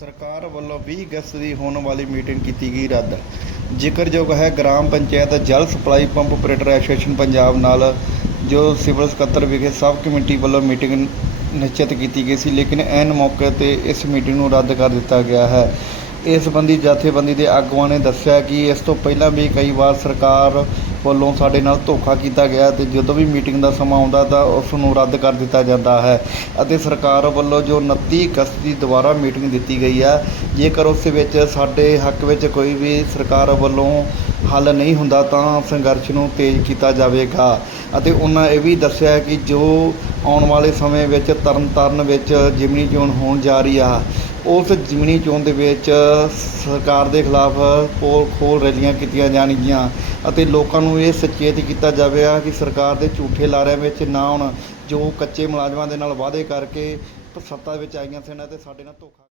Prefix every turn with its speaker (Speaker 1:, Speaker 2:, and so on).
Speaker 1: ਸਰਕਾਰ ਵੱਲੋਂ 20 ਅਗਸਤ ਦੀ ਹੋਣ ਵਾਲੀ ਮੀਟਿੰਗ ਕੀਤੀ ਗਈ ਰੱਦ। ਜ਼ਿਕਰਯੋਗ ਹੈ ਗ੍ਰਾਮ ਪੰਚਾਇਤ ਜਲ supply pump operator association Punjab ਨਾਲ, ਜੋ ਸਿਵਲ ਸਕੱਤਰ ਵਿਖੇ ਸਬ ਕਮੇਟੀ ਵੱਲੋਂ ਮੀਟਿੰਗ ਨਿਸ਼ਚਿਤ ਕੀਤੀ ਗਈ ਸੀ, ਲੇਕਿਨ ਐਨ ਮੌਕੇ ਤੇ ਇਸ ਮੀਟਿੰਗ ਨੂੰ ਰੱਦ ਕਰ ਦਿੱਤਾ ਗਿਆ ਹੈ। ਇਸ ਸੰਬੰਧੀ ਜਥੇਬੰਦੀ ਦੇ ਆਗੂਆਂ ਨੇ ਦੱਸਿਆ ਕਿ ਇਸ ਤੋਂ ਪਹਿਲਾਂ ਵੀ ਕਈ ਵਾਰ ਸਰਕਾਰ ਵੱਲੋਂ ਸਾਡੇ ਨਾਲ ਧੋਖਾ ਕੀਤਾ ਗਿਆ ਤੇ ਜਦੋਂ ਵੀ ਮੀਟਿੰਗ ਦਾ ਸਮਾਂ ਆਉਂਦਾ ਤਾਂ ਉਸ ਨੂੰ ਰੱਦ ਕਰ ਦਿੱਤਾ ਜਾਂਦਾ ਹੈ ਅਤੇ ਸਰਕਾਰ ਵੱਲੋਂ ਜੋ 29 ਅਗਸਤ ਦੀ ਦੁਬਾਰਾ ਮੀਟਿੰਗ ਦਿੱਤੀ ਗਈ ਹੈ, ਜੇਕਰ ਉਸ ਵਿੱਚ ਸਾਡੇ ਹੱਕ ਵਿੱਚ ਕੋਈ ਵੀ ਸਰਕਾਰ ਵੱਲੋਂ ਹੱਲ ਨਹੀਂ ਹੁੰਦਾ ਤਾਂ ਸੰਘਰਸ਼ ਨੂੰ ਤੇਜ਼ ਕੀਤਾ ਜਾਵੇਗਾ। ਅਤੇ ਉਹਨਾਂ ਇਹ ਵੀ ਦੱਸਿਆ ਕਿ ਜੋ ਆਉਣ ਵਾਲੇ ਸਮੇਂ ਵਿੱਚ, ਤਰਨਤਾਰਨ ਵਿੱਚ ਜਿਮਨੀ ਚੋਣ ਹੋਣ ਜਾ ਰਹੀ ਆ ਉਸ ਜਿਮਨੀ ਚੋਣ ਦੇ ਵਿੱਚ ਸਰਕਾਰ ਦੇ ਖਿਲਾਫ ਪੋਲ ਖੋਲ ਰੈਲੀਆਂ ਕੀਤੀਆਂ ਜਾਣਗੀਆਂ ਅਤੇ ਲੋਕਾਂ ਨੂੰ ਇਹ ਸੁਚੇਤ ਕੀਤਾ ਜਾਵੇਗਾ ਕਿ ਸਰਕਾਰ ਦੇ ਝੂਠੇ ਲਾਰਿਆਂ ਵਿੱਚ ਨਾ ਆਉਣ, ਜੋ ਕੱਚੇ ਮੁਲਾਜ਼ਮਾਂ ਦੇ ਨਾਲ ਵਾਅਦੇ ਕਰਕੇ ਸੱਤਾ ਵਿੱਚ ਆਈਆਂ ਸਨ ਅਤੇ ਸਾਡੇ ਨਾਲ ਧੋਖਾ